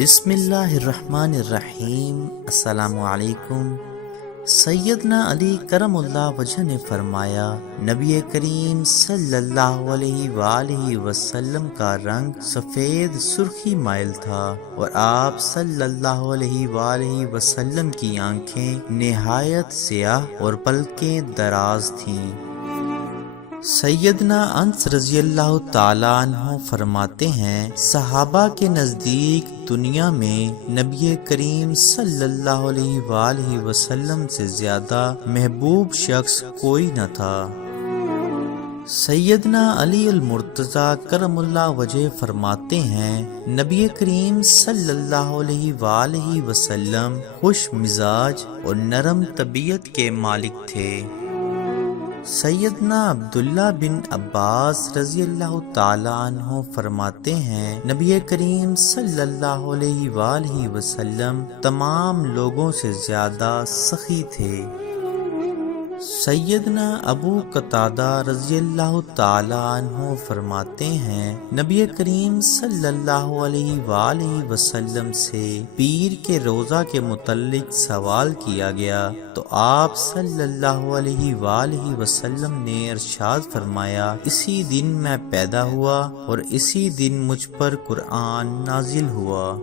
بسم اللہ الرحمن الرحیم۔ السلام علیکم۔ سیدنا علی کرم اللہ وجہ نے فرمایا، نبی کریم صلی اللہ علیہ وآلہ وسلم کا رنگ سفید سرخی مائل تھا، اور آپ صلی اللہ علیہ وآلہ وسلم کی آنکھیں نہایت سیاہ اور پلکیں دراز تھیں۔ سیدنا انس رضی اللہ تعالیٰ عنہ فرماتے ہیں، صحابہ کے نزدیک دنیا میں نبی کریم صلی اللہ علیہ وآلہ وسلم سے زیادہ محبوب شخص کوئی نہ تھا۔ سیدنا علی المرتضیٰ کرم اللہ وجہ فرماتے ہیں، نبی کریم صلی اللہ علیہ وآلہ وسلم خوش مزاج اور نرم طبیعت کے مالک تھے۔ سیدنا عبداللہ بن عباس رضی اللہ تعالیٰ عنہ فرماتے ہیں، نبی کریم صلی اللہ علیہ وآلہ وسلم تمام لوگوں سے زیادہ سخی تھے۔ سیدنا ابو قتادہ رضی اللہ تعالیٰ عنہ فرماتے ہیں، نبی کریم صلی اللہ علیہ وآلہ وسلم سے پیر کے روزہ کے متعلق سوال کیا گیا تو آپ صلی اللہ علیہ وآلہ وسلم نے ارشاد فرمایا، اسی دن میں پیدا ہوا اور اسی دن مجھ پر قرآن نازل ہوا۔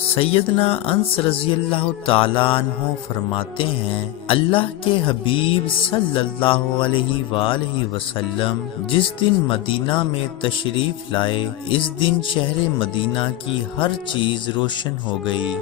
سیدنا انس رضی اللہ تعالیٰ عنہ فرماتے ہیں، اللہ کے حبیب صلی اللہ علیہ وآلہ وسلم جس دن مدینہ میں تشریف لائے، اس دن شہر مدینہ کی ہر چیز روشن ہو گئی۔